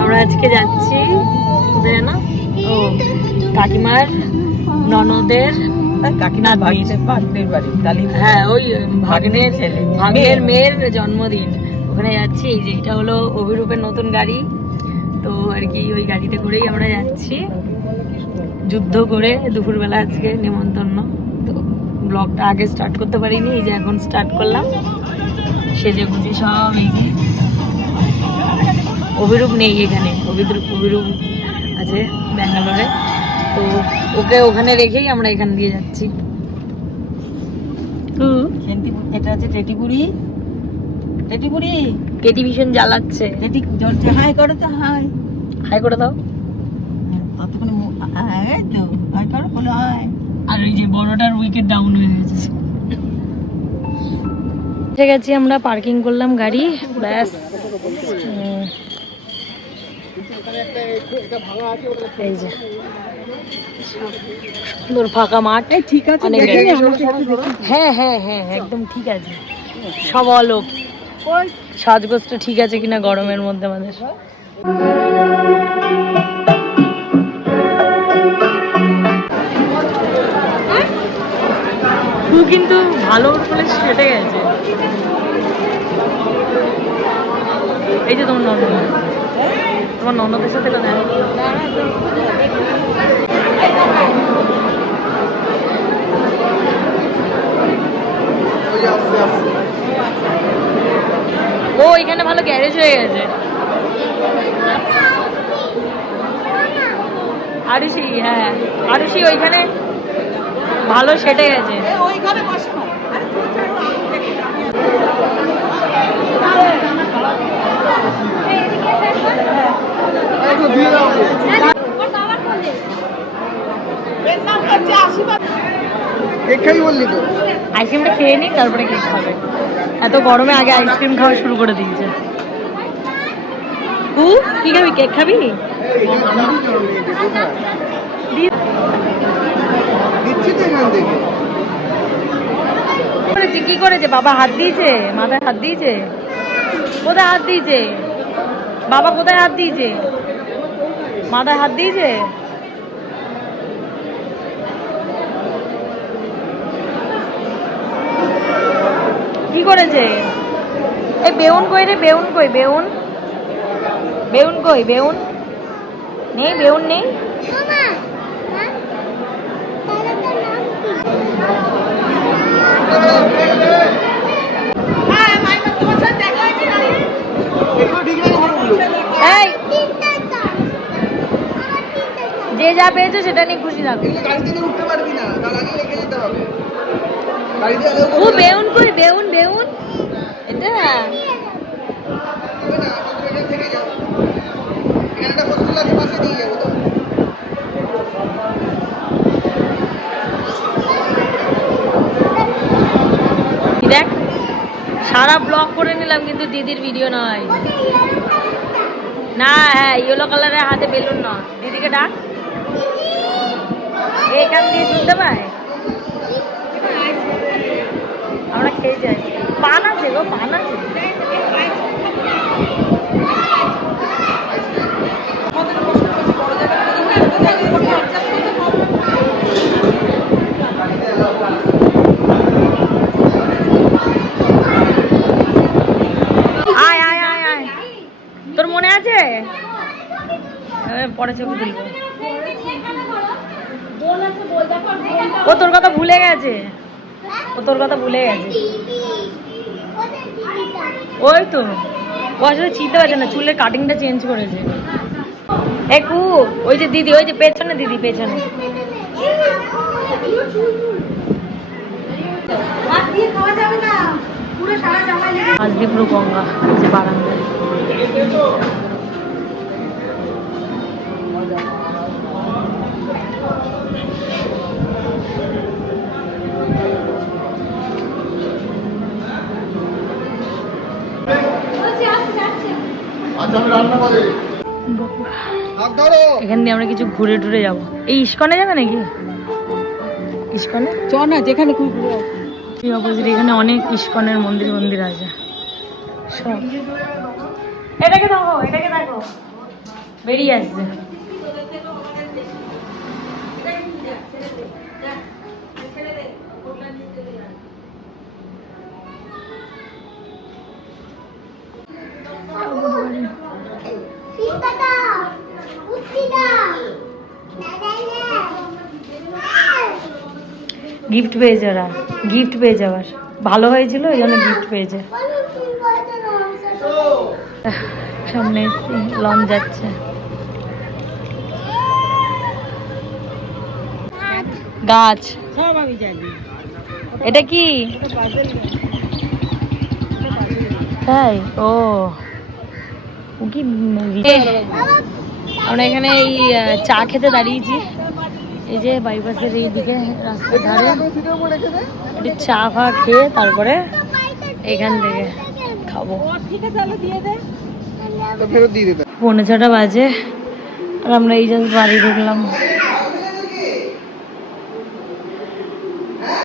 আমরা আজকে যাচ্ছি কোথায় না, ও কাকিমার ননদের কাকিমার বাড়ির বাড়ি, হ্যাঁ ওই ভাগ্নের ছেলে ভাগ্নের মেয়ের জন্মদিন, ওখানে যাচ্ছি। এই যে এটা হলো অভিরূপের নতুন গাড়ি, তো আর কি ওই গাড়িতে করেই আমরা যাচ্ছি যুদ্ধ করে দুপুরবেলা আজকে নেমন্তন্ন। তো ব্লগটা আগে স্টার্ট করতে পারিনি, এই যে এখন স্টার্ট করলাম। সেজে গুজি সব এই যে অভিরূপ নেই এখানে, অভিরূপ আছে ব্যাঙ্গালোরে, তো ওকে ওখানে রেখেই আমরা এখান দিয়ে যাচ্ছি। এটা আছে টেটিপুরি, কেটি ভীষণ জ্বালাচ্ছে। টেটি জ্বলছে, হাই করো তো, হাই হাই করে দাও। ততক্ষণে এই তো হাই করো, বলো হাই। আর ওই যে বড়টার উইকেট ডাউন হয়ে গেছে। এসে গেছি আমরা, পার্কিং করলাম গাড়ি, ব্যাস। এই যে সুন্দর ফাঁকা মাঠ, ঠিক আছে, অনেক গাড়ি। হ্যাঁ হ্যাঁ হ্যাঁ একদম ঠিক আছে, সব অলোক। সাজগোজটা ঠিক আছে কিনা গরমের মধ্যে আমাদের। তুই কিন্তু ভালো করে সেটে গেছে। এই যে তোমার ননদের সাথে কথা, ও এখানে ভালো গ্যারেজ হয়ে গেছে। আরুষি, হ্যাঁ আরুষি ওইখানে ভালো সেটে গেছে। আইসক্রিমটা খেয়ে নি, তারপরে কেক খাবে। এত গরমে আগে আইসক্রিম খাওয়া শুরু করে দিয়েছে। কি খাবি, কেক খাবি? কি করেছে বাবা? হাত দিয়েছে, মাথায় হাত দিয়েছে। কোথায় হাত দিয়েছে বাবা? কোথায় হাত দিয়েছে? মাথায় হাত দিয়েছে। কি করেছে? এই বেউন কই রে? বেউন কই? বেউন কই? বেউন নেই, বেউন নেই। যে যা পেয়েছো সেটা নিয়ে খুশি থাকো। ও বেউন কই? বেউন এটা দেখ, সারা ব্লগ করে নিলাম কিন্তু দিদির ভিডিও নয় না। হ্যাঁ ইয়েলো কালারের হাতে বেলুন না। দিদিকে ডাক, এখান দিয়ে শুনতে পায়। আমরা খেয়ে যাই। পান আছে গো, পান আছে। আয় আয় আয় আয়, তোর মনে আছে? পরে ছবি তুলবো। ও তোর কথা ভুলে গেছে, ওই তো ও আসলে চিনতে পারছে না, চুলের কাটিংটা চেঞ্জ করেছে। ওই যে দিদি, ওই যে পেছনে দিদি, পেছনে। আজকে পুরো গঙ্গা, যে বারান্দায়। এখান দিয়ে আমরা কিছু ঘুরে টুরে যাবো। এই ইস্কনে যাবে নাকি? ইস্কনে চ না, যেখানে অপোজিট এখানে অনেক ইস্কনের মন্দির আছে সব। এটাকে দেখো, বেরিয়ে আসছে। গিফট পেয়েছে ওরা, গিফট পেয়েছে আবার, ভালো হয়েছিল ওই জন্য গিফট পেয়েছে। সামনে লঞ্চ যাচ্ছে। গাছ সব আমি জানি। এটা কি তাই? ও ও কি আমরা এখানে এই চা খেতে দাঁড়িয়েছি, এই যে বাইপাসের এই দিকে রাস্তার ধারে একটু চা ফা খেয়ে তারপরে এখান থেকে খাবো। 5:45 বাজে আর আমরা এই জাস্ট বাড়ি ঢুকলাম।